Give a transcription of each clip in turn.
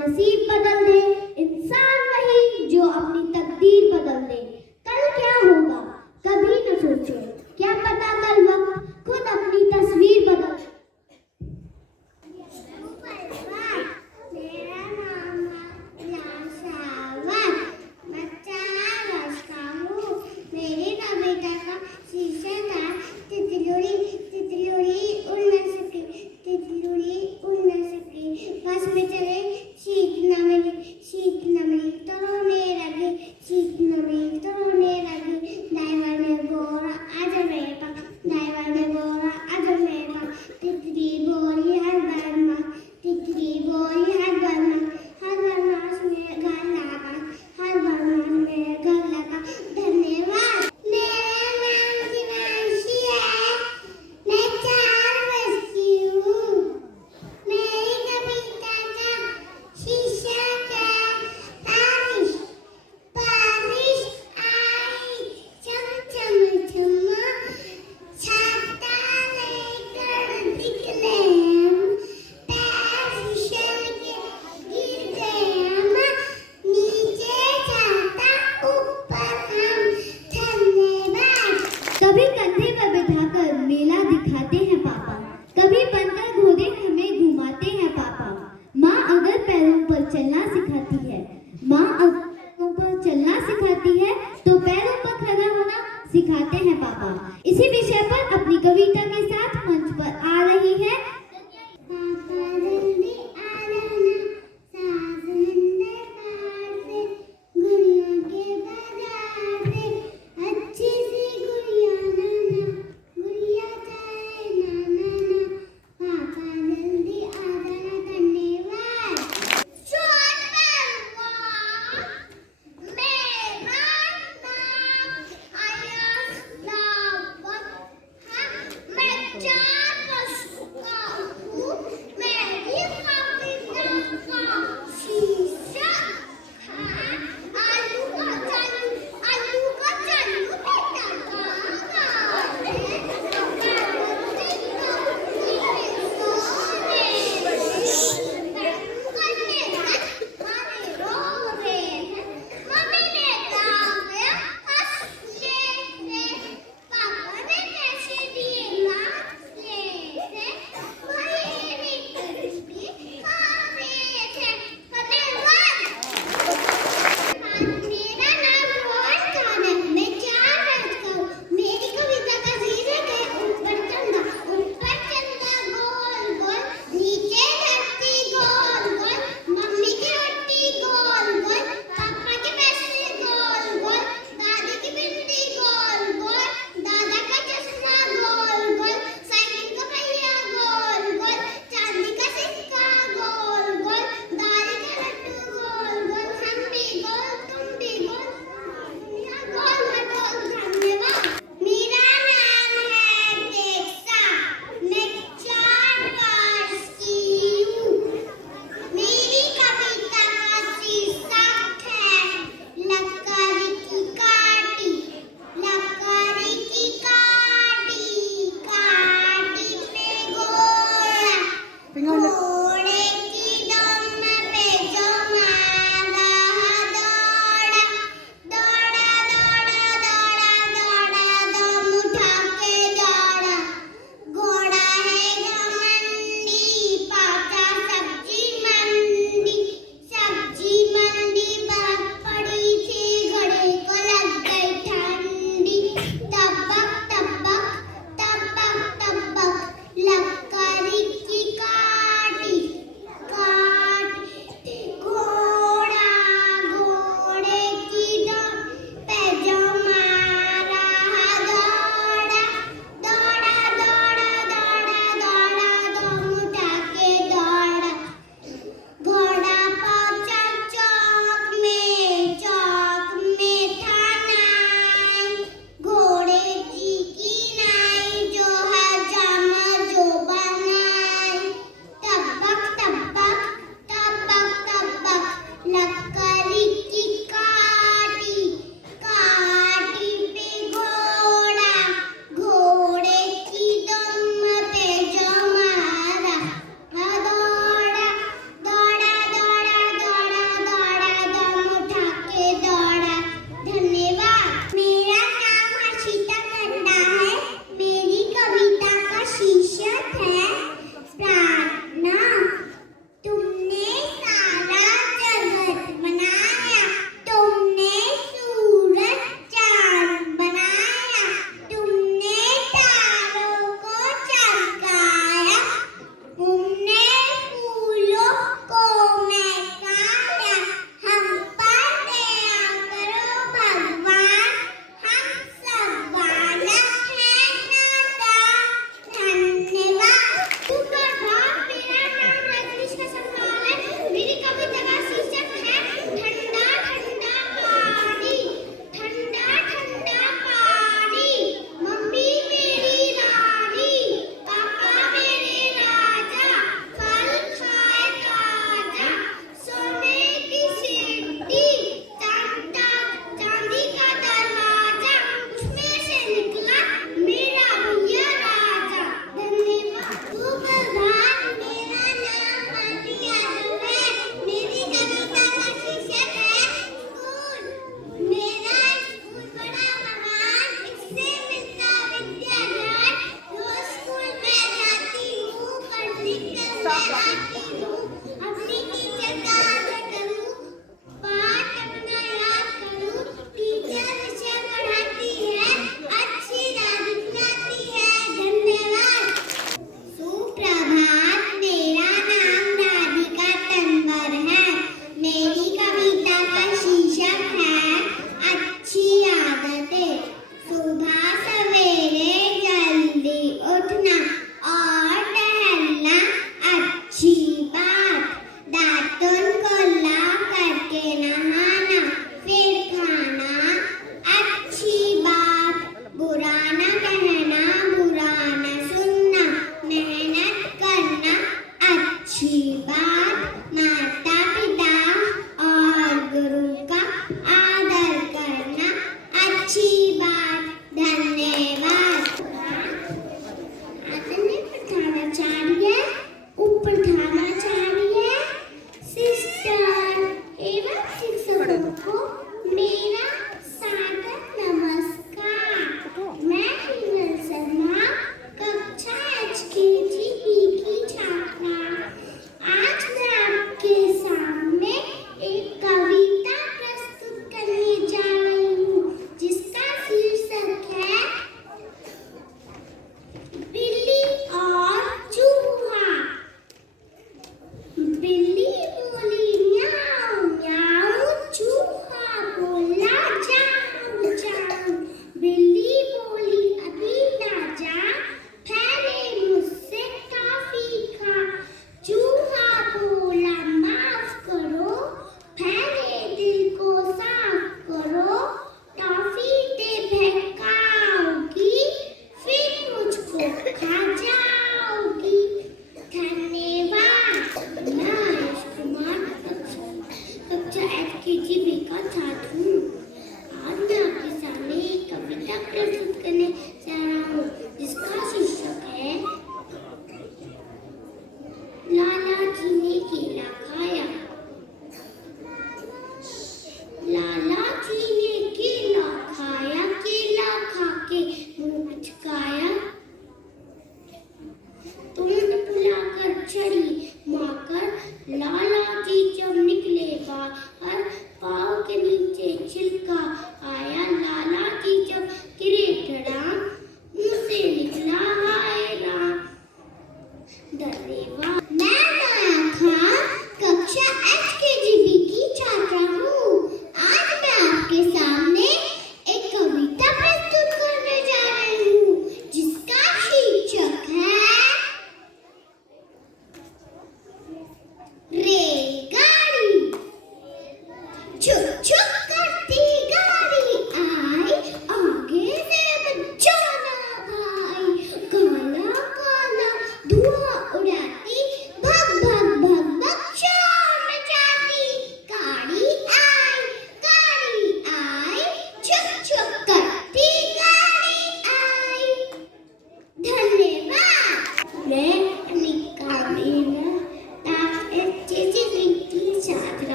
नसीब बदल दे, इंसान वही जो अपनी तकदीर बदल दे। कल क्या होगा कभी न सोचो, क्या पता कल वक्त खुद अपनी तस्वीर बदल दे। मेरा नाम लाशावर, मैं 4 वर्ष का हूँ। मेरी कविता का शीर्षक है तितली उड़ न सकी, तितली उड़ न सकी। बस में चले शीत न मिली तो रोने लगी, शीत न मिली तो रोने लगी। ड्राइवर ने बोला आजा मेरे पास, ड्राइवर ने बोला आजा मेरे पास। तितली बोली हर बरमा, तितली बोली हर बरमास में घर लगा, हर बरमास में घर लगा। धन्यवाद। मेरा नाम दिवांशी है, मैं 4 वर्ष की हूँ। मेरी कविता का शीर्षक है बारिश। बारिश आई चम चम, छाता लेकर निकले हम, पैर फिसल के गिर गए हम, नीचे छाता ऊपर हम। धन्यवाद। कभी कंधे पर बिठाकर मेला दिखाते हैं पापा, कभी बनकर घोड़े हमें घुमाते हैं पापा। माँ अगर पैरों पर चलना सिखाती है, माँ अगर पैरों पर चलना सिखाती है तो पैरों पर खड़ा होना सिखाते हैं पापा। इसी विषय पर अपनी कविता के साथ मंच पर आ रही है पापा जल्दी आ जाना, सास अंदर बाहर से, गुड़िया के बाजार से, अच्छी सी गुड़िया नाना, गुड़िया चाहे नाना, पापा जल्दी आ जाना। धन्यवाद।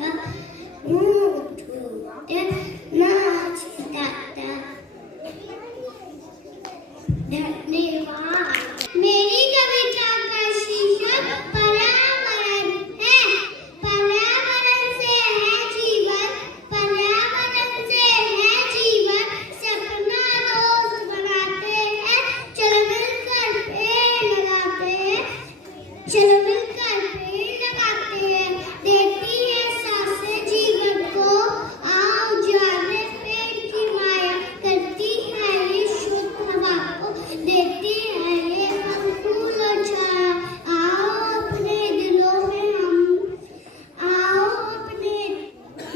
धन्यवाद। मेरी कविता का शीर्षक पर्यावरण है। पर्यावरण से है जीवन, पर्यावरण से है जीवन, सपना दोस्त बनाते हैं, चल मिलकर पेड़ लगाते हैं, चल मिलकर पेड़ लगाते हैं, देती है सांसें जीवन को, आओ जाने पेड़ की माया, करती है ये शुद्ध हवा को, देती है ये हम फूल और छाया, आओ अपने दिलों में हम, आओ अपने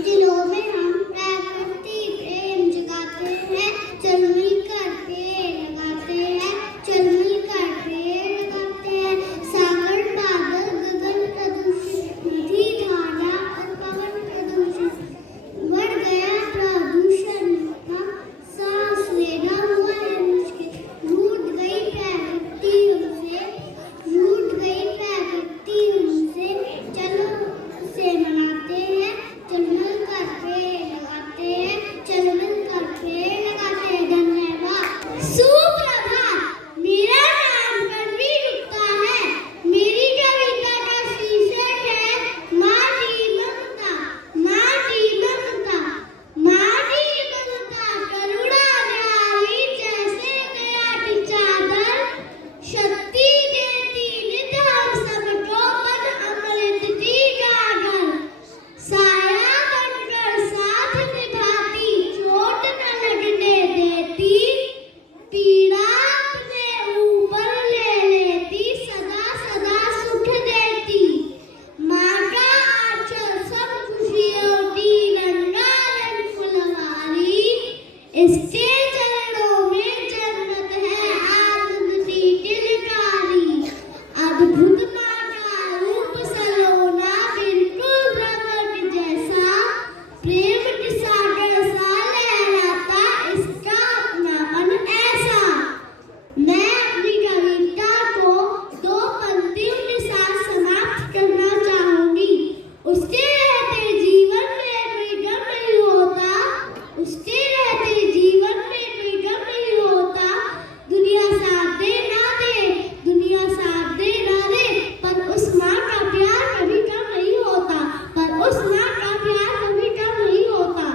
दिलों में हम प्रकृति प्रेम जगाते हैं, चल मिलकर पेड़ लगाते हैं, चल मिलकर पेड़ लगाते हैं, सागर बादल गगन प्रदूषित, नदी धारा और पवन प्रदूषित, बढ़ गया प्रदूषण का, सांस लेना हुआ है मुश्किल, रूठ गई प्रकृति हमसे, रूठ गई प्रकृति हमसे, चलो उसे मनाते हैं, चल मिलकर पेड़ लगाते हैं, चल मिलकर पेड़ लगाते हैं। धन्यवाद। सुप्रभात। मेरा नाम रणवीर गुप्ता है। मेरी कविता का शीर्षक है माटी ममता। माटी ममता, माटी ममता करुणा न्यारी, जैसे गया की चादर, शक्ति देती नित हम सबको, मन अमृत की गागर, साया बनकर साथ निभाती, चोट न लगने देती, पीड़ा अपने ऊपर ले लेती, सदा सदा सुख देती, माँ का आंचल सब खुशियों की, रंगारंग फुलवारी, इसके चरणों में जन्नत है, आनंद की किलकारी, अद्भुत माँ का रूप सलोना, बिल्कुल रंग जैसा, प्रेम के सागर सा लहराता, इसका अपनापन ऐसा। मैं अपनी कविता को दो पंक्तियों के साथ समाप्त करना चाहूंगी। उसके रहते जीवन में कोई गम नहीं होता, उसके रहते जीवन में कोई गम नहीं होता, दुनिया साथ दे ना दे, दुनिया साथ दे ना दे, पर उस माँ का प्यार कभी कम नहीं होता, पर उस माँ का प्यार कभी कम नहीं होता।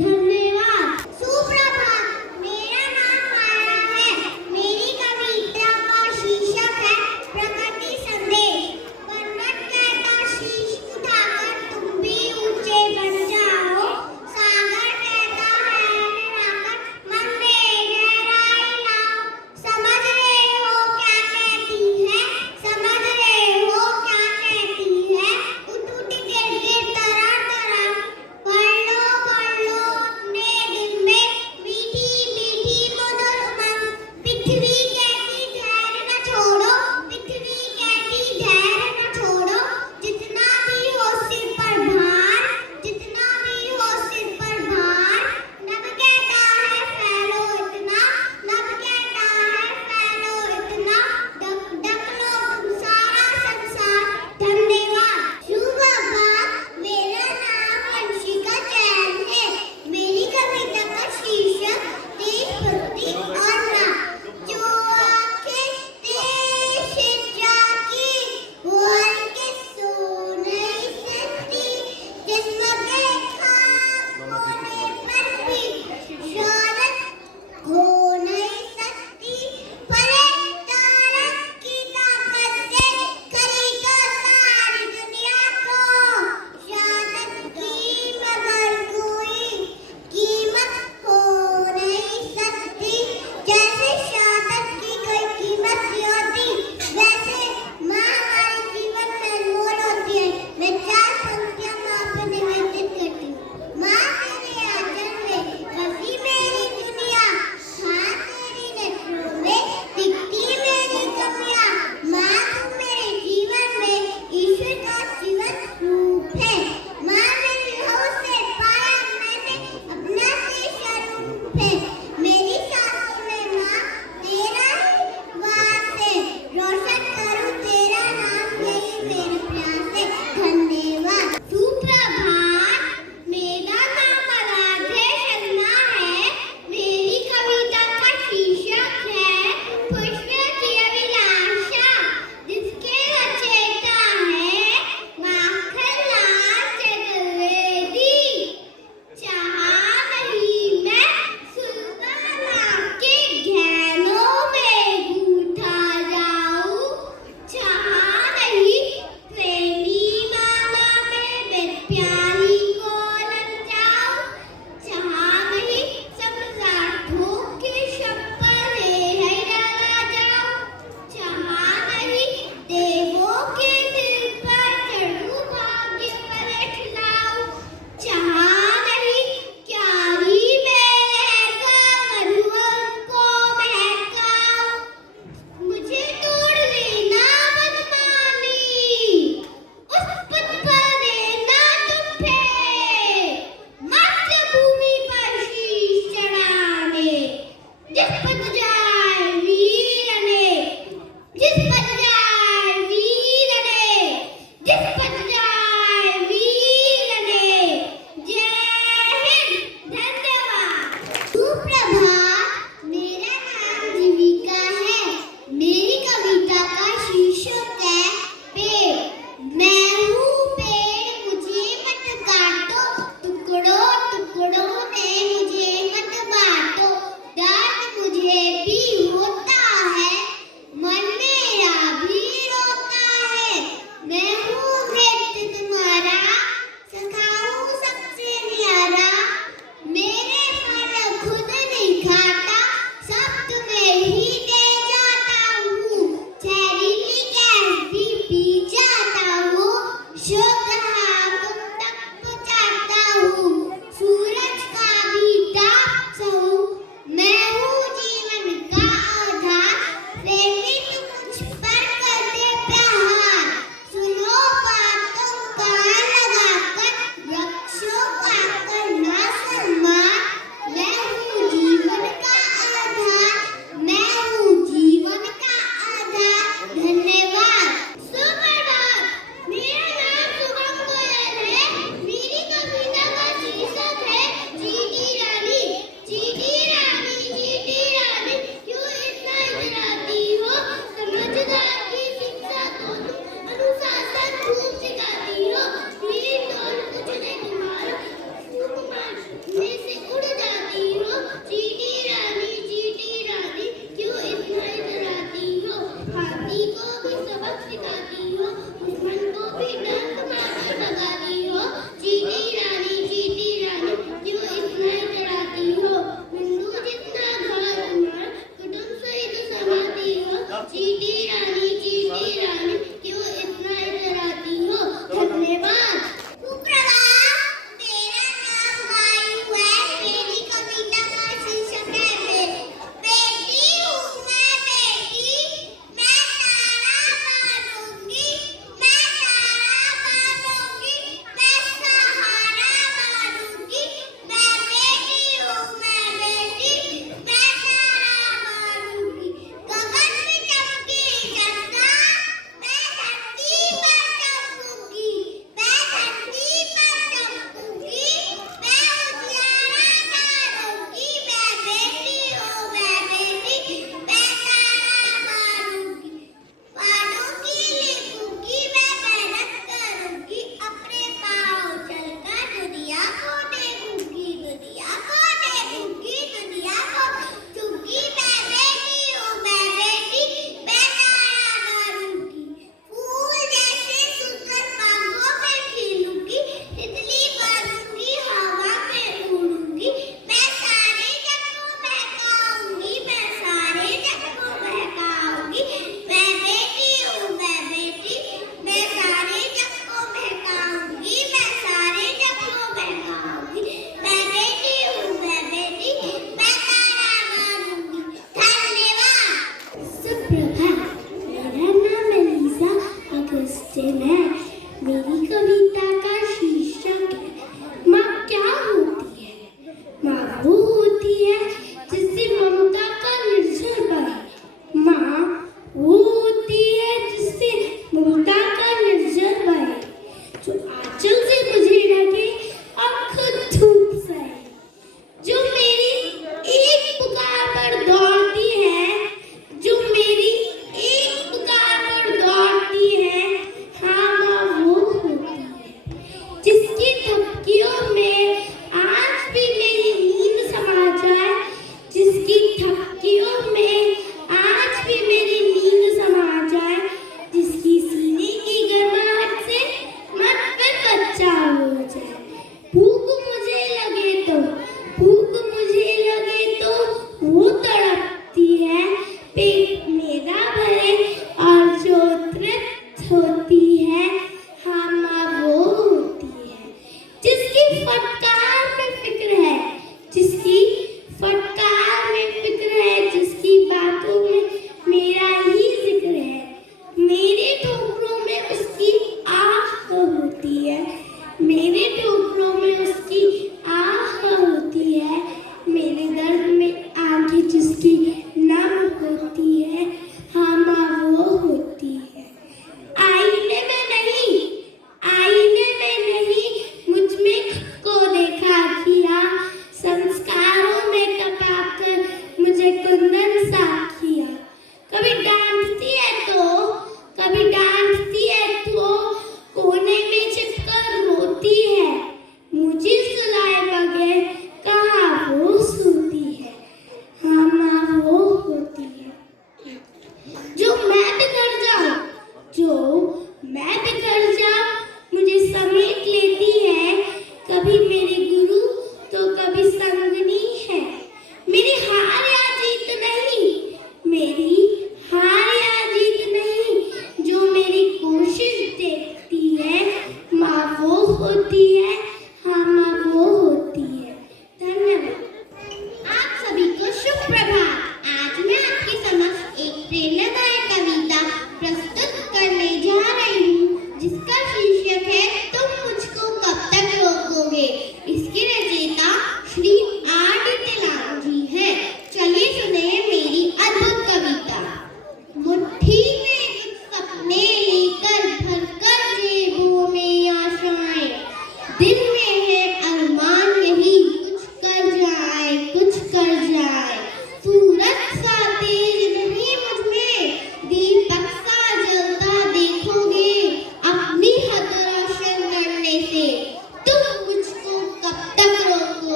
धन्यवाद। सुप्रभात। मेरा नाम माया है। मेरी कविता का शीर्षक है प्रकृति संदेश। पर्वत कहता शीश उठाकर तुम भी ऊंचे बन जाओ, सागर कहता है निराकर मन में गहराई लाओ, समझ रहे हो क्या कहती है, समझ रहे हो क्या कहती है, उठ उठ गिर तरह तरह, पढ़ लो अपने दिल में, मीठी मीठी मधुर उमंग, पृथ्वी कहती धैर्य न छोड़ो, पृथ्वी कहती धैर्य न छोड़ो, जितना भी हो सिर पर भार, जितना भी हो सिर पर भार, नभ कहता है फैलो इतना, नभ कहता है फैलो इतना, ढक लो तुम सारा संसार। धन्यवाद। सुप्रभात। मेरा नाम वंशिका जैन है। मेरी कविता का शीर्षक देशभक्ति और नाम। जो आंखें देश जाकी, वो आंखें सो नहीं सकती, किस्मत के खाक होने पर भी शोहरत हो नहीं सकती, पर एक तारक की ताकत से खरीदो सारी दुनिया को, शहादत की मगर कोई कीमत हो नहीं सकती, जैसे शहादत की कोई कीमत नहीं होती, वैसे माँ हमारे जीवन में अनमोल होती है। मैं चार पंक्तियाँ माँ पर निवेदित करती हूँ। माँ तेरे आंचल में बसी मेरी दुनिया, हाँ तेरी नजरों में दिखती मेरी कमियाँ, माँ तुम मेरे जीवन में ईश्वर का जीवन रूप है, माँ मेरी लहू से पाया मैंने अपना तेरा रूप है, मेरी सांसों में माँ तेरा ही वास है, रोशन करूँ तेरा नाम यही मेरे प्यास है। धन्यवाद। सुप्रभात।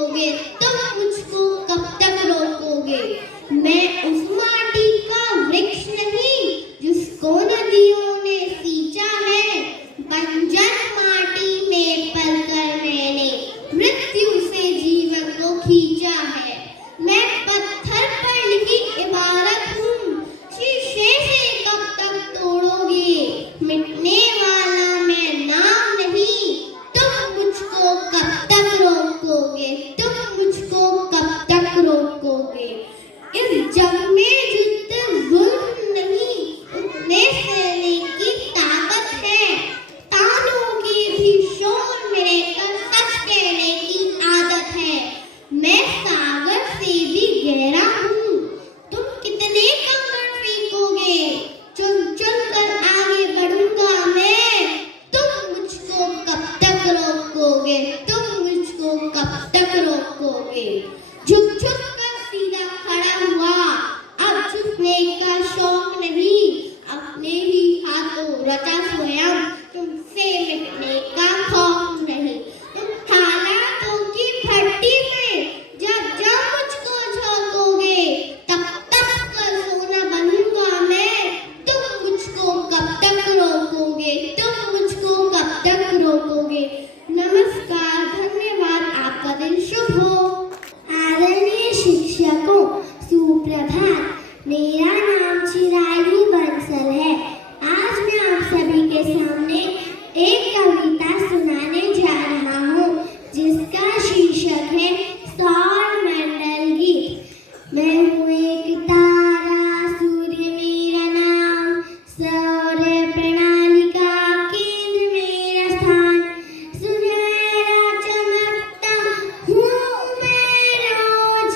रोकोगे, तुम मुझको कब तक रोकोगे। मैं उस माटी का वृक्ष नहीं जिसको नदियों ने सींचा है, बंजर माटी में पलकर मैंने मृत्यु से जीवन को खींचा है। मैं पत्थर पर लिखी इबारत हूँ, शीशे से कब तक तोड़ोगे। मिटने वाला मैं नाम नहीं, तुम मुझको कब तक रोकोगे, तुम मुझको कब तक रोकोगे। इस जग में जितने जुल्म नहीं उतने सहने की ताकत है। तानों की भी शोर मेरे कर सच कहने की आदत है। मैं सागर से भी गहरा हूँ, तुम कितने कंकड़ फेंकोगे। चुन चुन कर आगे बढ़ूंगा मैं, तुम मुझको कब तक रोकोगे, तुम मुझको कब तक रोकोगे। झुक झुक कर सीधा खड़ा हुआ, अब झुकने का शौक नहीं, अपने ही हाथों रचा स्वयं, तुमसे मिटने का खौफ नहीं। तुम हालातों की भट्टी में जब जब मुझको झोंकोगे, तब तब कर सोना बनूंगा मैं, तुम मुझको कब तक रोकोगे, तुम मुझको कब तक रोकोगे। नमस्कार, धन्यवाद, आपका दिन शुभ हो। आदरणीय शिक्षकों, सुप्रभात। मेरा नाम चिरायु बंसल है। आज मैं आप सभी के सामने एक कविता सुनाने जा रहा हूँ, जिसका शीर्षक है सौर मंडल गीत। मैं हूँ एक तारा, सूर्य मेरा नाम, सौर प्रणाली का केंद्र मेरा स्थान। सुनहरा चमकता हूँ मैं रोज,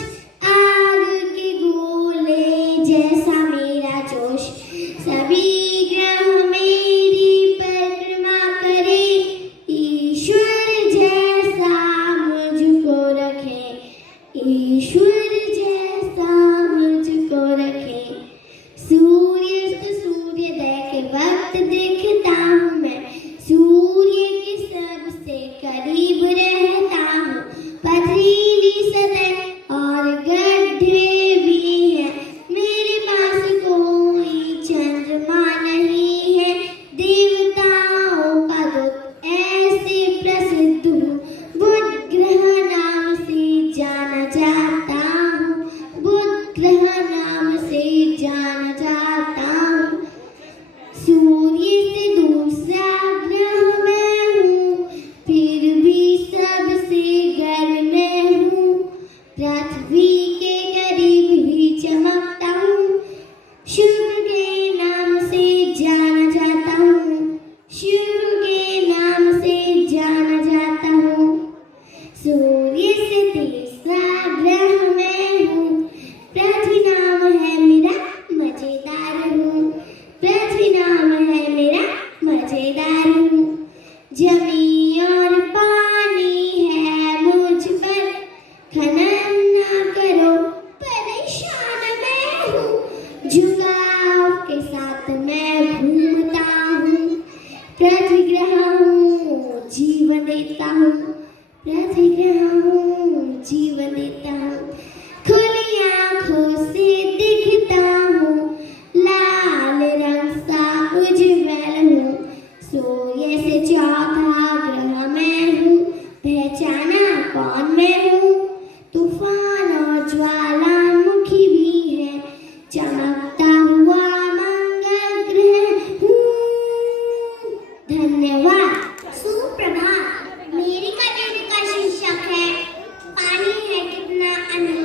आग के गोले जैसा मेरा जोश। सभी ग्रह मेरी परिक्रमा करे, ईश्वर जैसा मुझको रखे, ईश्वर जैसा मुझको रखे। सूर्योदय के वक्त देखता हूँ मैं, सूर्य के सबसे करीब रहता हूँ। पथरीली सतह और गड्ढे भी हैं, मेरे पास कोई चंद्रमा नहीं है। देवताओं का दूत ऐसे प्रसिद्ध हूँ, बुध ग्रह नाम से जाना जाता हूँ, बुध ग्रह नाम से जाना जाता हूँ। सूर्य से दूसरा ग्रह मैं हूँ, फिर भी सबसे गर्म मैं हूँ। पृथ्वी के करीब ही चमकता हूँ, शुभ के नाम से जाना जाता हूँ, शुभ के नाम से जाना जाता हूँ। सूर्य से तीसरा ग्रह मैं हूँ, पृथ्वी नाम है मेरा, मजेदार हूँ, पृथ्वी नाम है मेरा, मजेदार हूँ। जमी और पानी है मुझ पर, खनन ना करो, परेशान मैं हूँ। झुकाव के साथ मैं घूमता हूँ, पृथ्वी ग्रह हूँ, जीवन देता हूँ, पृथ्वी ग्रह हूँ, जीवन देता हूँ। खुली आँखों से दिखता हूँ, लाल रंग सा उज्ज्वल हूँ। सूर्य से चौथा ग्रह मैं हूँ, पहचाना कौन मैं हूँ। तूफान और ज्वालामुखी भी है, चमकता हुआ मंगल ग्रह हूँ। धन्यवाद। सुप्रभात। मेरी कविता का शीर्षक है पानी है कितना अनमोल।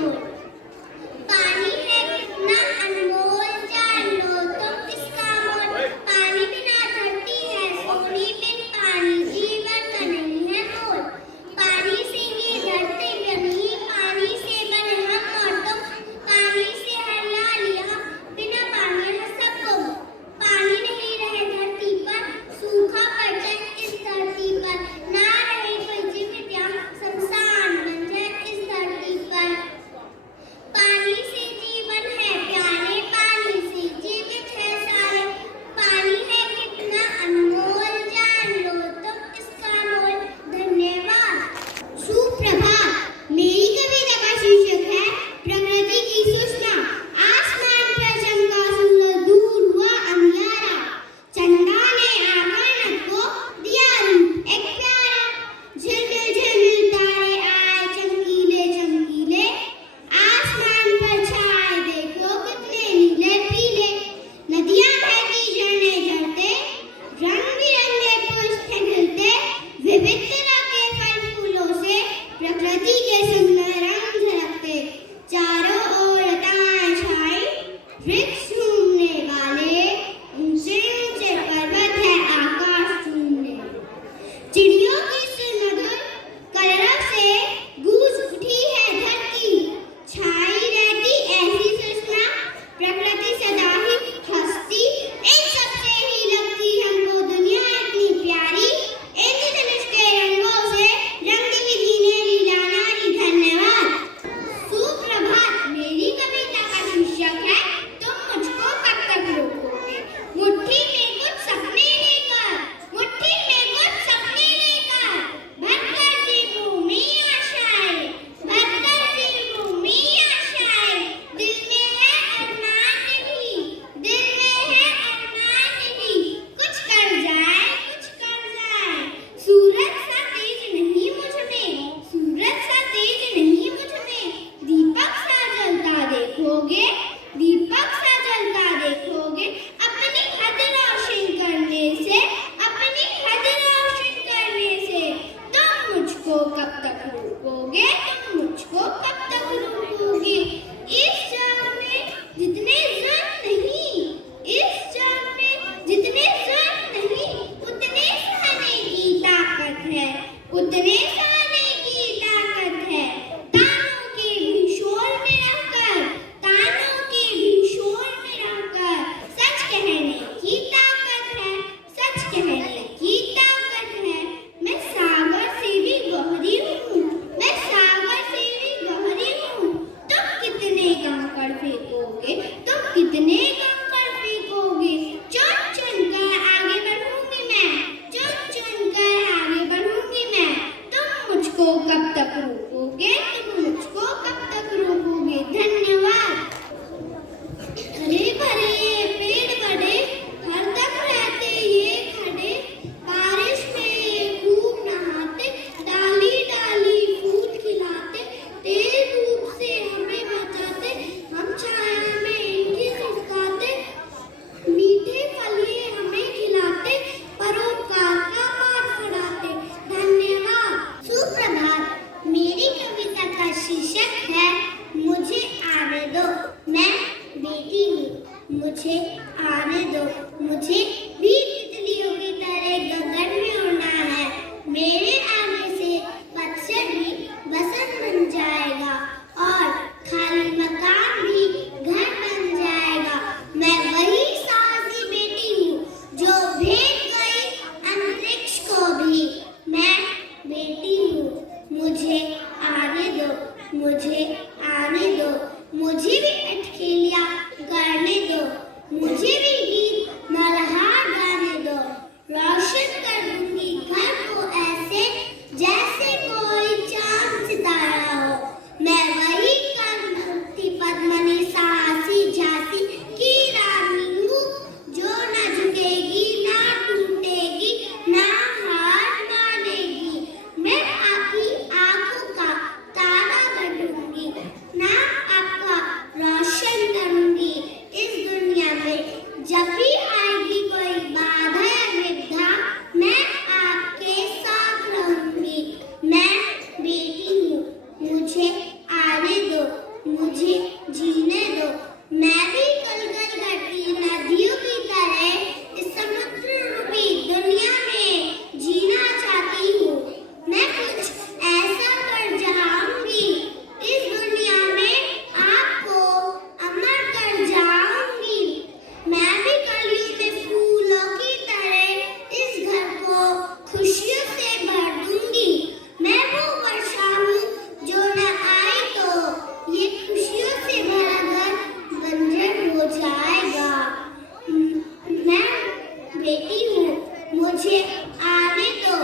तक रोकोगे तुम मुझको कब तक रोकोगे। धन्यवाद। हरे भरे ये पेड़ बड़े हरदम रहते ये खड़े, बारिश में ये खूब नहाते, डाली डाली फूल खिलाते, तेज धूप से हमें बचाते, हम छाया में इनकी सुखाते, मीठे फल ये हमें खिलाते, परोपकार का पाठ पढ़ाते। धन्यवाद। सुप्रभात। मेरी कविता का शीर्षक है मुझे आने दो। मैं बेटी हूँ, मुझे आने दो। मुझे भी तितलियों की तरह गगन में उड़ना है। मेरे आने से पतझड़ भी बसंत बन जाएगा और खाली मकान भी घर बन जाएगा। मैं वही साहसी बेटी हूँ जो भेद गई अंतरिक्ष को भी। मैं बेटी हूँ, मुझे आने दो, मुझे आने दो। मुझे भी अटखेलियाँ करने दो, मुझे भी गीत मल्हार गाने दो। रोशन कर दूंगी घर को ऐसे जैसे कोई चांद सितारा हो। मैं वही कर्मवती पद्मिनी साहसी झांसी की रानी हूँ जो न झुकेगी ना टूटेगी ना हार मानेगी। मैं आपकी आंखों का तारा बनूंगी, ना आपका रोशन करूंगी इस दुनिया में। जब भी आएगी कोई बाधा या विपदा, मैं आपके साथ रहूंगी। मैं बेटी हूँ, मुझे आने दो, मुझे जीने दो। मैं भी गलगल करती नदियों की तरह इस समुद्र रूपी दुनिया में जीना चाहती हूँ। मैं कुछ ऐसा कर जाऊंगी इस दुनिया में, आपको अमर कर जाऊंगी। मैं भी कलियों में फूलों की तरह इस घर को खुशियों से भर दूंगी। मैं वो वर्षा हूँ जो न आई तो ये खुशियों से भरा घर बंजर हो जाएगा। मैं बेटी हूँ, मुझे आने दो।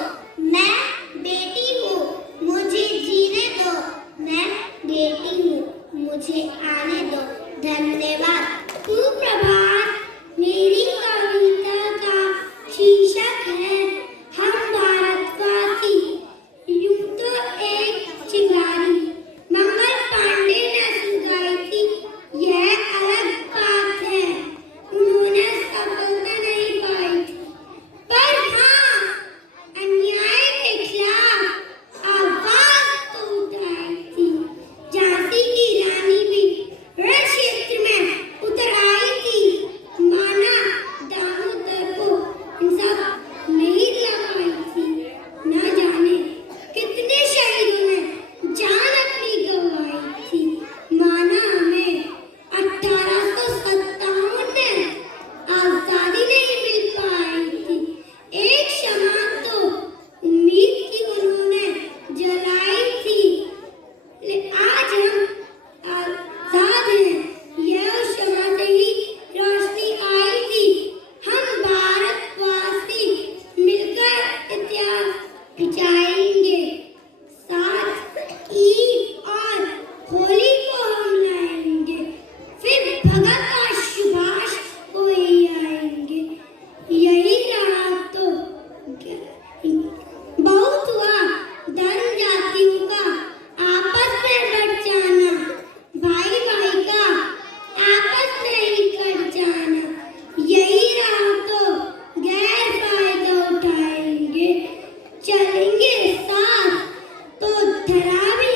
मैं बेटी हूँ, मुझे जीने दो। मैं बेटी हूँ, मुझे आने दो। धन्यवाद। सुप्रभात। मेरी कविता का शीर्षक है हम भारतवासी। यूं तो एक चिंगारी मंगल पांडे ने सुलगाई थी, यह अलग बात है उन्होंने सफलता नहीं पाई थी। पर हाँ, अन्याय के खिलाफ आवाज तो उठाई थी। झांसी की रानी भी रण क्षेत्र में उतर आई थी, माना दामोदर को इंसाफ नहीं दिला पाई थी। न जाने कितने शहीदों ने जान अपनी गंवाई थी, माना हमें 1857 में आजादी नहीं मिल पाई थी। एक शमा तो उम्मीद की उन्होंने जलाई थी, आज हम आजाद हैं, यह उस शमा से ही रोशनी आई थी। हम भारतवासी मिलकर इतिहास रचाएंगे, साथ ईद और होली को हम लाएंगे, फिर भगत और सुभाष को ही आएंगे। यही रहा तो बहुत हुआ धर्म जातियों का आपस में बढ़ जाना, भाई भाई का आपस में ही कट जाना। यही रहा तो गैर फायदा उठाएंगे, चलेंगे साथ तो धरा भी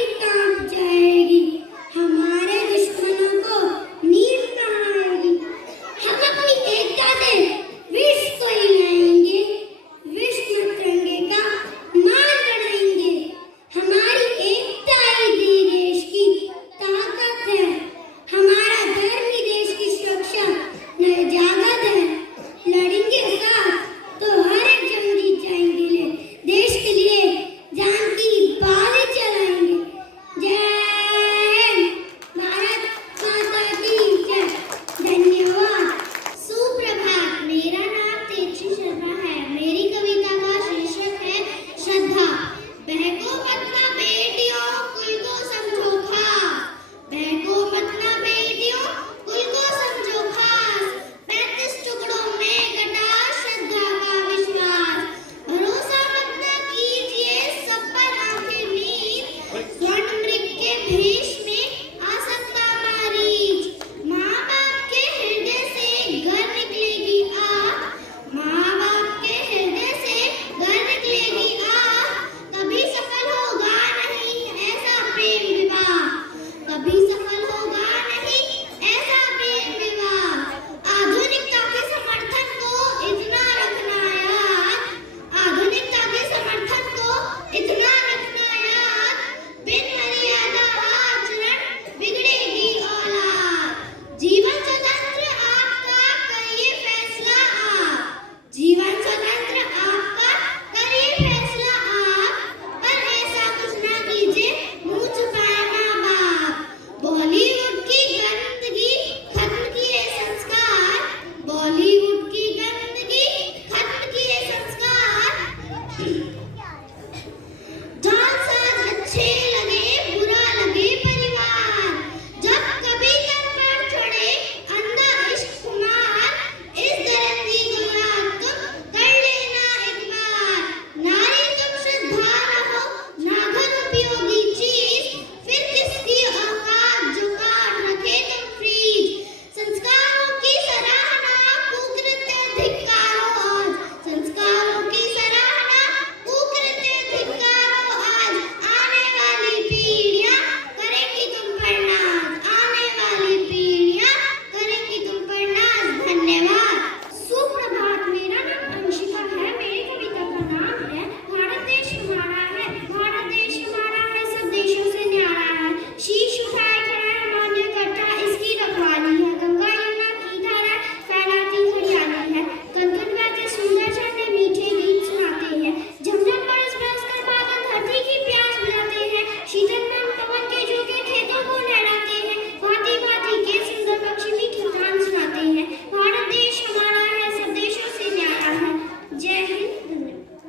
पीढ़ियां करेंगी तुम पर नाज, आने वाली पीढ़ियां करेंगी तुम पर नाज। धन्यवाद। सुप्रभात। मेरा नाम अंशिका है, मेरी कविता का नाम है भारत देश हमारा है। भारत देश हमारा है, सब देशों से न्यारा है। शीश उठाए खड़ा है मान्य करता, इसकी रखवाली है। गंगा यमुना की धारा फैलाती हरियाली है। कनकन गाते सुंदर झरने मीठे गीत सुनाते हैं। झमझम बरस बरस कर बादल धरती की प्यास बुझाते हैं। शीतल मन पवन के झोंके खेतों को लहराते हैं। भांति भांति के सुंदर पक्षी मीठी गान सुनाते हैं। भारत देश हमारा है, सब देशों से न्यारा है। जय हिंद।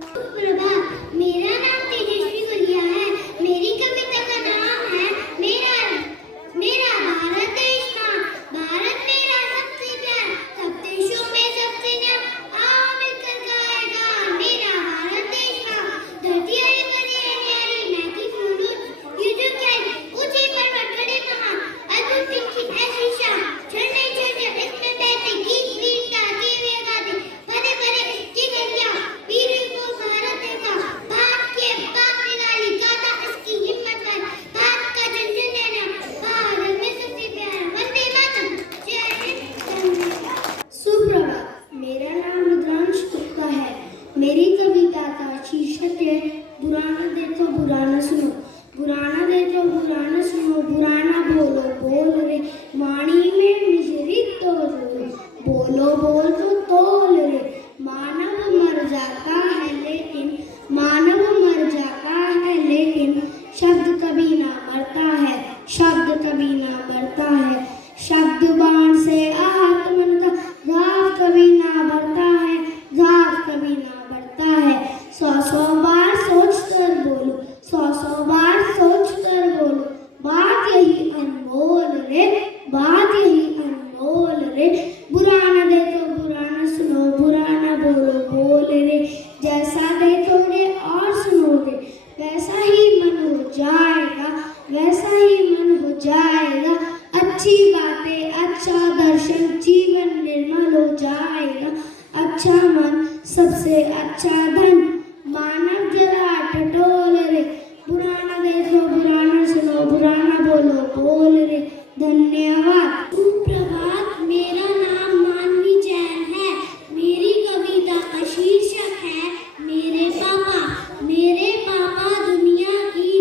सुप्रभात। मेरा नाम तेजस्वी गुलिया है, मेरी कविता का नाम है मेरा मेरा भारत देश माँ। भारत मेरा सबसे प्यारा, सब देशों में सबसे न्यारा। आओ मिलकर गाए गान मेरा भारत देश माँ। धरती हरी भरी है न्यारी, महकी फूल ये जो क्या ऊंचे पर्वत खड़े महान, अद्भुत दिखी ऐसी शान। झरने झरने इसमें बहते, गीत गीत गाते हुए गाते, भरे भरे इसकी गलियां, वीर को भारत देता। बात के बात निराली, गाता इसकी हिम्मत वाली, बात का जन जन नैना, भारत में सबसे प्यारा। वंदे मातरम। जय हिंद। सुप्रभात। मेरा नाम रुद्रांश गुप्ता है, मेरी कविता का शीर्षक है बुराना देखो बुराना सुनो। बुराना देखो बुराना सुनो, बुराना बोलो बोल रे, वाणी में मिजरी तोल रे, बोलो बोल तो तोल रे। मानव मर जाता है लेकिन, मानव मर जाता है लेकिन, शब्द कभी ना मरता है, शब्द कभी ना मरता है। शब्द बाण से आहत मन का घाव कभी ना भरता है, घाव कभी ना भरता है। 100 बार सोच कर बोलो, 100 बार सोच कर बोलो, बात यही अनमोल रे, बात यही अनमोल रे। बुराना देखो बुराना सुनो, बुराना बोलो बोल रे, जैसा देखोगे और सुनोगे वैसा ही मन हो जाएगा, वैसा ही मन हो जाएगा। अच्छी बातें अच्छा दर्शन, जीवन निर्मल हो जाएगा। अच्छा मन सबसे अच्छा धन, मानव जरा टटोल रे, बुराना देखो बुराना सुनो, बुराना बोलो बोल रे। धन्यवाद। सुप्रभात। मेरा नाम मानवी जैन है, मेरी कविता का शीर्षक है मेरे पापा। मेरे पापा दुनिया की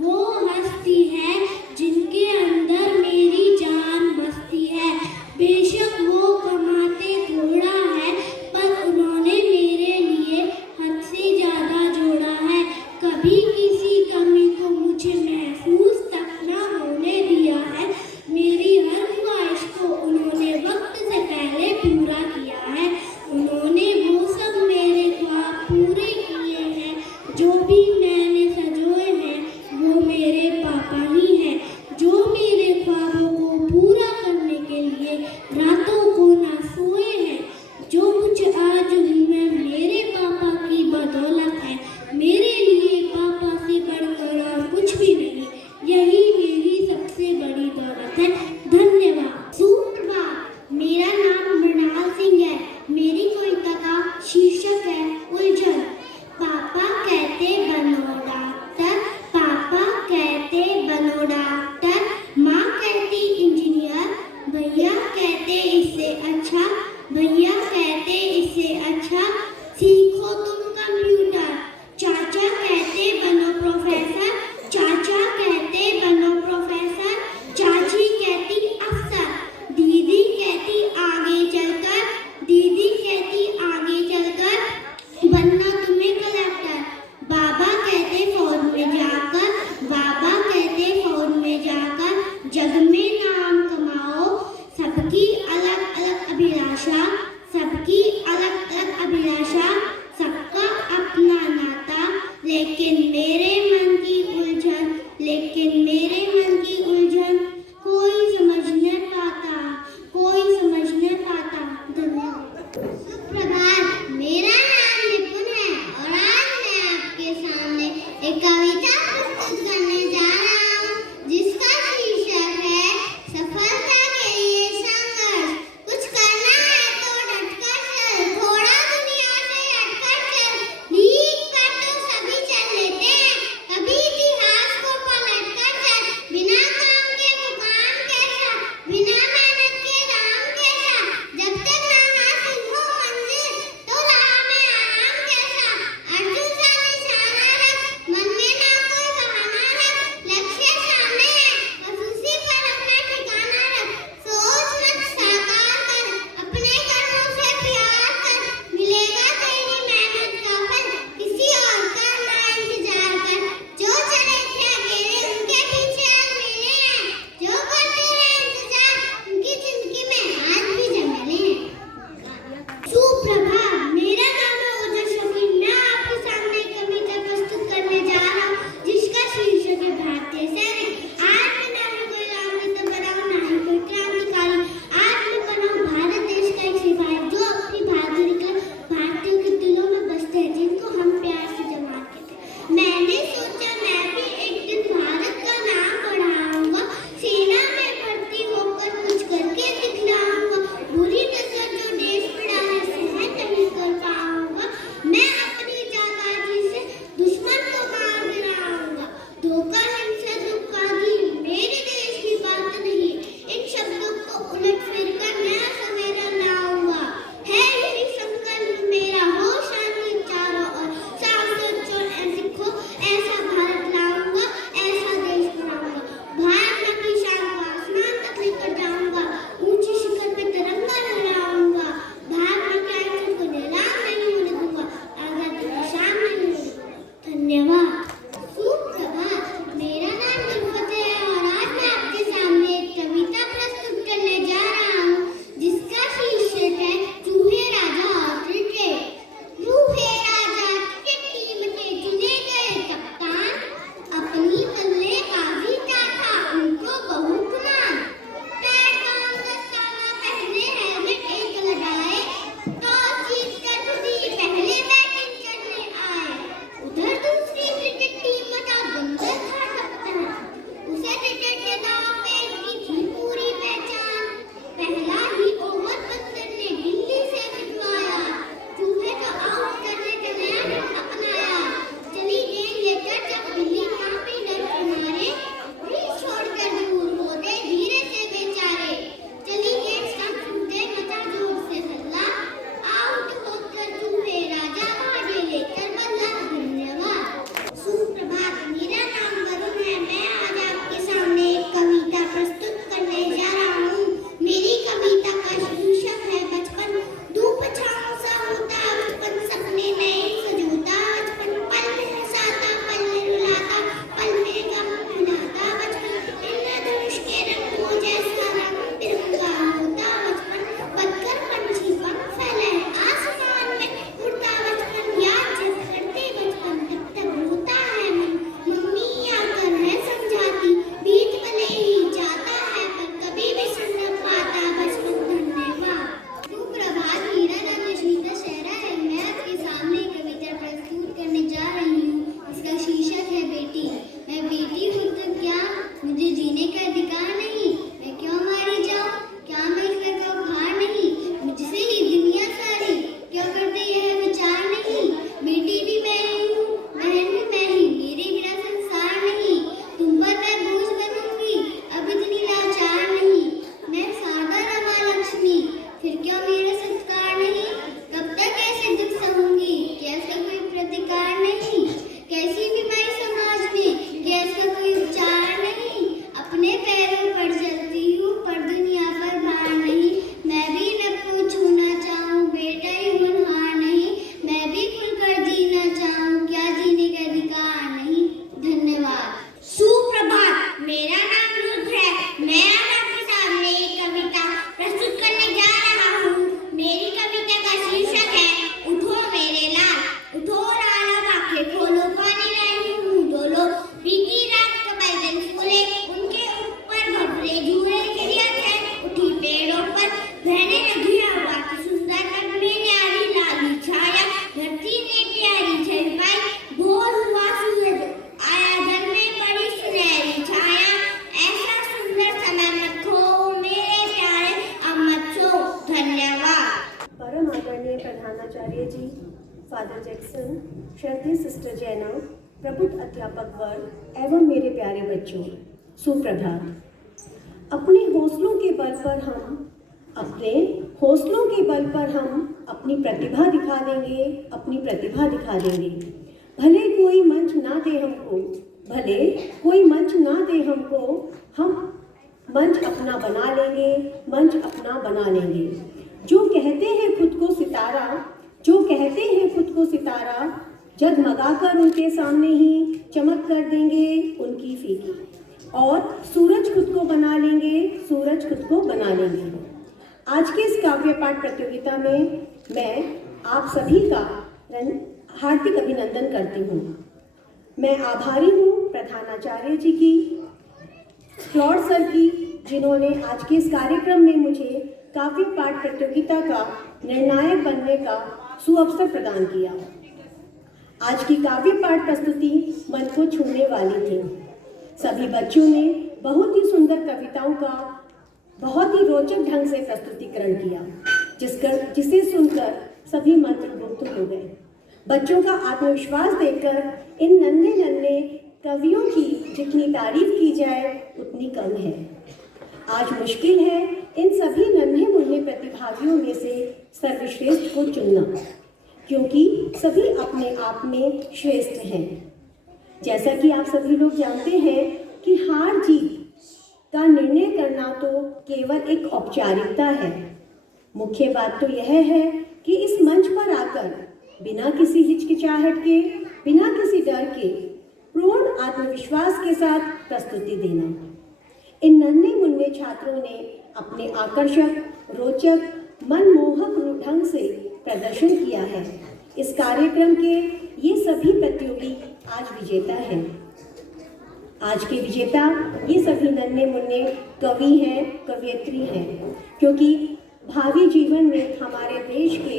वो हस्ती है जिनके अंदर मेरी जान बसती है। बेशक वो कमाते थोड़ा है, पर उन्होंने मेरे लिए हद से ज्यादा जोड़ा है। कभी किसी कमी को मुझे महसूस तक न होने दिया है। मेरी हर ख्वाहिश को उन्होंने वक्त से पहले पूरा किया है। उन्होंने वो सब मेरे ख्वाब पूरे किए हैं, जो भी मैंने सजोए हैं वो मेरे पापा ही हैं। जो मेरे ख्वाबों को पूरा करने के लिए रातों को ना सोए हैं। जो कुछ आज हूँ मैं मेरे पापा की बदौलत है। मेरे लिए पापा से बढ़कर और कुछ भी नहीं, यही मेरी सबसे बड़ी दौलत है। धन्यवाद। सुप्रभात। मेरा नाम मृणाल सिंह है, मेरी कविता का शीर्षक है उलझन। पापा कहते बनो डॉक्टर, पापा कहते बनो डॉक्टर, माँ कहती इंजीनियर, भैया कहते इससे अच्छा, भैया कहते इससे अच्छा सीखो तुम कंप्यूटर। चाचा कहते बनो प्रोफेसर, चाचा कहते बनो प्रोफेसर, चाची कहती अफसर, दीदी कहती आगे चलकर, दीदी कहती आगे चलकर बनना तुम्हें कलेक्टर। बाबा कहते फौज में जाकर, बाबा कहते फौज में फादर जैक्सन, श्रद्धेय सिस्टर जैना, प्रबुद्ध अध्यापक वर्ग एवं मेरे प्यारे बच्चों, सुप्रभात। अपने हौसलों के बल पर हम अपनी प्रतिभा दिखा देंगे। भले कोई मंच ना दे हमको, हम मंच अपना बना लेंगे। जो कहते हैं खुद को सितारा, जगमगाकर उनके सामने ही चमक कर देंगे उनकी फीकी, और सूरज खुद को बना लेंगे। आज के इस काव्य पाठ प्रतियोगिता में मैं आप सभी का हार्दिक अभिनंदन करती हूँ। मैं आभारी हूँ प्रधानाचार्य जी की, क्लॉड सर की, जिन्होंने आज के इस कार्यक्रम में मुझे काव्य पाठ प्रतियोगिता का निर्णायक बनने का सुअवसर प्रदान किया। आज की काव्य पाठ प्रस्तुति मन को छूने वाली थी। सभी बच्चों ने बहुत ही सुंदर कविताओं का बहुत ही रोचक ढंग से प्रस्तुतिकरण किया, जिसे सुनकर सभी मंत्रमुग्ध हो गए। बच्चों का आत्मविश्वास देखकर इन नन्हे कवियों की जितनी तारीफ की जाए उतनी कम है। आज मुश्किल है इन सभी नन्हे प्रतिभागियों में से सर्वश्रेष्ठ को चुनना, क्योंकि सभी अपने आप में श्रेष्ठ हैं। जैसा कि आप सभी लोग जानते हैं कि हार जीत का निर्णय करना तो केवल एक औपचारिकता है। मुख्य बात तो यह है कि इस मंच पर आकर बिना किसी हिचकिचाहट के, बिना किसी डर के, पूर्ण आत्मविश्वास के साथ प्रस्तुति देना। इन नन्हे छात्रों ने अपने आकर्षक, रोचक, मनमोहक ढंग से प्रदर्शन किया है। इस कार्यक्रम के ये सभी प्रतियोगी आज विजेता हैं। आज के विजेता ये सभी नन्हे कवि हैं, कवयित्री हैं, क्योंकि भावी जीवन में हमारे देश के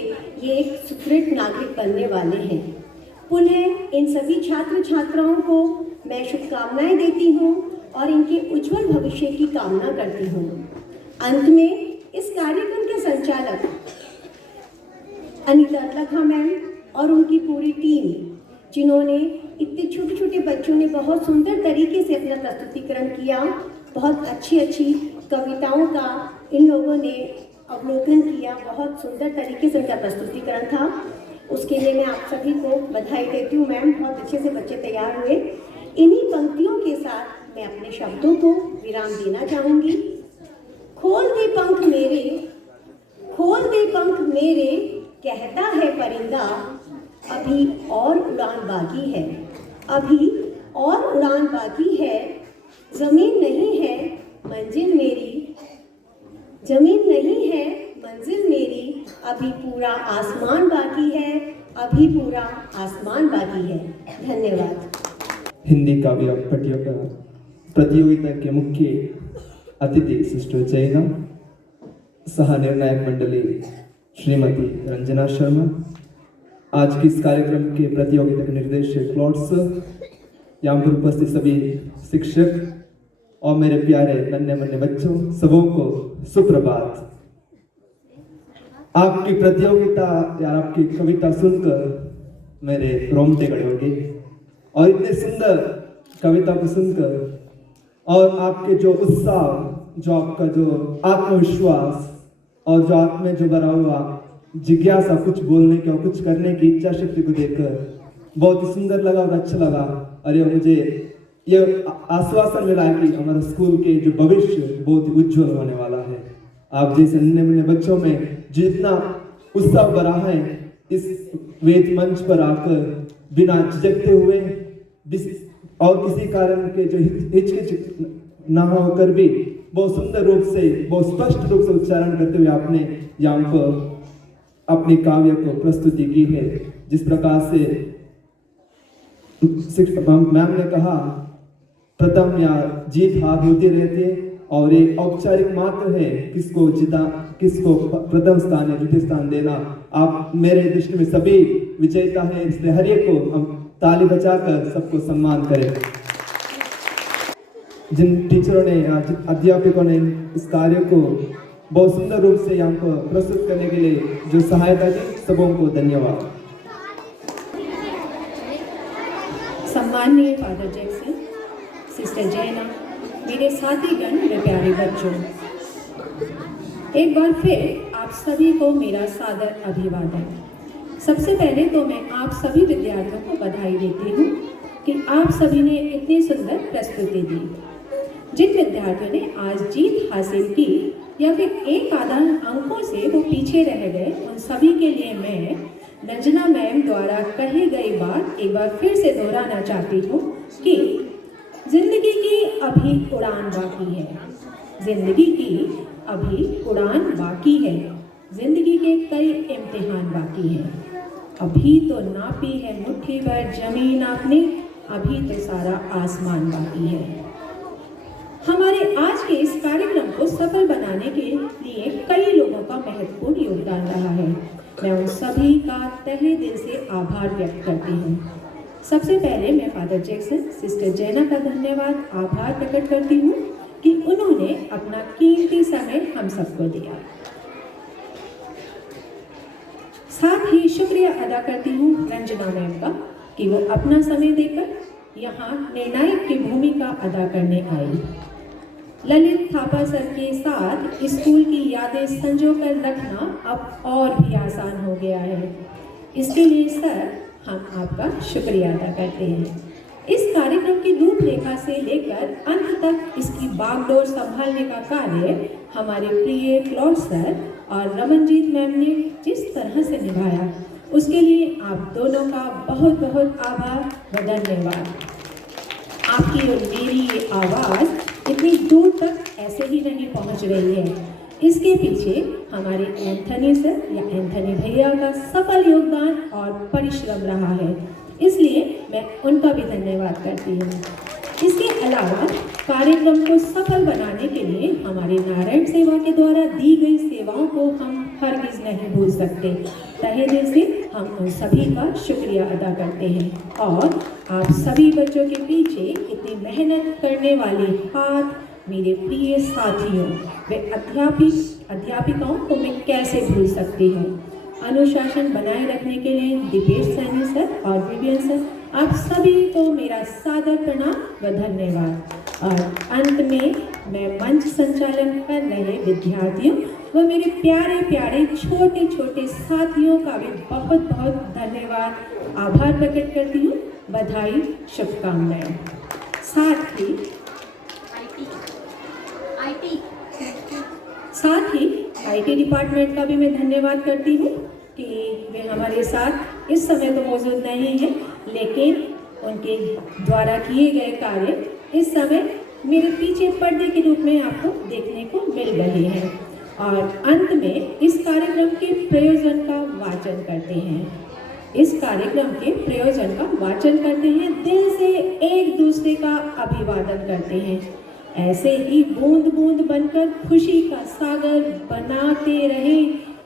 ये एक सुदृढ़ नागरिक बनने वाले हैं। पुनः इन सभी छात्र छात्राओं को मैं शुभकामनाएं देती हूँ और इनके उज्जवल भविष्य की कामना करती हूँ। अंत में इस कार्यक्रम के संचालक अनीता लखा मैम और उनकी पूरी टीम, जिन्होंने इतने छोटे बच्चों ने बहुत सुंदर तरीके से अपना प्रस्तुतिकरण किया, बहुत अच्छी कविताओं का इन लोगों ने अवलोकन किया, बहुत सुंदर तरीके से उनका प्रस्तुतिकरण था। उसके लिए मैं आप सभी को बधाई देती हूँ। मैम, बहुत अच्छे से बच्चे तैयार हुए। इन्हीं पंक्तियों के साथ मैं अपने शब्दों को विराम देना चाहूँगी। खोल दे पंख मेरे, कहता है परिंदा, अभी और उड़ान बाकी है, जमीन नहीं है मंजिल मेरी, अभी पूरा आसमान बाकी है। धन्यवाद। हिंदी काव्य प्रतियोगिता के मुख्य अतिथि सिस्टर जैना, सह निर्णायक मंडली श्रीमती रंजना शर्मा, आज के इस कार्यक्रम के प्रतियोगिता के निर्देशक क्लॉड सर, यहाँ पर उपस्थित सभी शिक्षक और मेरे प्यारे नन्हे बच्चों, सबों को सुप्रभात। आपकी प्रतियोगिता या आपकी कविता सुनकर मेरे रोंगटे खड़े हो गए, और इतने सुंदर कविता को सुनकर और आपके जो उत्साह, जो आपका जो आत्मविश्वास और जो आप में जो भरा हुआ जिज्ञासा कुछ बोलने की और कुछ करने की इच्छा शक्ति को देखकर बहुत ही सुंदर लगा और अच्छा लगा। और ये मुझे ये आश्वासन मिला है कि हमारे स्कूल के जो भविष्य बहुत ही उज्जवल होने वाला है। आप जैसे नन्हे बच्चों में जितना उत्साह भरा है, इस वेद मंच पर आकर बिना झिझकते हुए और किसी कारण के जो हिचकिच ना होकर भी बहुत सुंदर रूप से, बहुत स्पष्ट रूप से उच्चारण करते हुए आपने यहाँ पर अपनी काव्य को प्रस्तुति की है। जिस प्रकार से मैम ने कहा, प्रथम या जीत हार होते रहते और एक औपचारिक मात्र है किसको प्रथम स्थान या द्वितीय स्थान देना। आप मेरे दृष्टि में सभी विजेता हैं, इसलिए हर एक को हम ताली बजाकर सबको सम्मान करें। जिन टीचरों ने, अध्यापकों ने इस कार्य को बहुत सुंदर रूप से यहाँ पर प्रस्तुत करने के लिए जो सहायता दी, सबों को धन्यवाद। माननीय फादर जैक्सन, सिस्टर जैना, मेरे साथीगण व प्यारे बच्चों, एक बार फिर आप सभी को मेरा सादर अभिवादन। सबसे पहले तो मैं आप सभी विद्यार्थियों को बधाई देती हूँ कि आप सभी ने इतनी सुंदर प्रस्तुति दी। जिन विद्यार्थियों ने आज जीत हासिल की या फिर एक आधा अंकों से वो पीछे रह गए, उन सभी के लिए मैं रंजना मैम द्वारा कही गई बात एक बार फिर से दोहराना चाहती हूँ कि जिंदगी की अभी उड़ान बाकी है, जिंदगी की अभी उड़ान बाकी है, जिंदगी के कई इम्तिहान बाकी हैं। अभी तो नापी है मुट्ठी भर जमीन आपने, अभी तो सारा आसमान बाकी है। हमारे आज के इस कार्यक्रम को सफल बनाने के लिए कई लोगों का महत्वपूर्ण योगदान रहा है। मैं उन सभी का तहे दिल से आभार व्यक्त करती हूँ। सबसे पहले मैं फादर जैक्सन, सिस्टर जैना का धन्यवाद आभार प्रकट करती हूँ कि उन्होंने अपना कीमती समय हम सबको दिया। साथ ही शुक्रिया अदा करती हूँ रंजना मैम का कि वो अपना समय देकर यहाँ निर्णायक की भूमिका अदा करने आई। ललित थापा सर के साथ स्कूल की यादें संजो कर रखना अब और भी आसान हो गया है। इसके लिए सर हम आपका शुक्रिया अदा करते हैं। इस कार्यक्रम की रूपरेखा से लेकर अंत तक इसकी बागडोर संभालने का कार्य हमारे प्रिय क्लॉड सर और रमनजीत मैम ने जिस तरह से निभाया, उसके लिए आप दोनों का बहुत बहुत आभार व धन्यवाद। आपकी और मेरी ये आवाज़ इतनी दूर तक ऐसे ही नहीं पहुंच रही है, इसके पीछे हमारे एंथनी सर या एंथनी भैया का सफल योगदान और परिश्रम रहा है, इसलिए मैं उनका भी धन्यवाद करती हूँ। इसके अलावा कार्यक्रम को सफल बनाने के लिए हमारे नारायण सेवा के द्वारा दी गई सेवाओं को हम हरगिज नहीं भूल सकते। तहे दिल से हम उन सभी का शुक्रिया अदा करते हैं और आप सभी बच्चों के पीछे इतनी मेहनत करने वाले हाथ, मेरे प्रिय साथियों वे अध्यापिकाओं को मैं कैसे भूल सकती हूँ। अनुशासन बनाए रखने के लिए दीपेश सैनी सर और विवियन सर, आप सभी को मेरा सादर प्रणाम व धन्यवाद। और अंत में मैं मंच संचालन कर रहे विद्यार्थियों व मेरे प्यारे प्यारे छोटे छोटे साथियों का भी बहुत बहुत धन्यवाद आभार प्रकट करती हूँ। बधाई, शुभकामनाएं। साथ ही आईटी डिपार्टमेंट का भी मैं धन्यवाद करती हूँ कि वे हमारे साथ इस समय तो मौजूद नहीं है, लेकिन उनके द्वारा किए गए कार्य इस समय मेरे पीछे पर्दे के रूप में आपको देखने को मिल रहे हैं। और अंत में इस कार्यक्रम के प्रयोजन का वाचन करते हैं। इस कार्यक्रम के प्रयोजन का वाचन करते हैं, दिल से एक दूसरे का अभिवादन करते हैं। ऐसे ही बूंद बूंद बनकर खुशी का सागर बनाते रहे,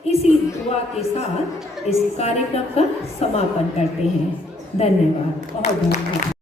इसी दुआ के साथ इस कार्यक्रम का समापन करते हैं। धन्यवाद, बहुत बहुत।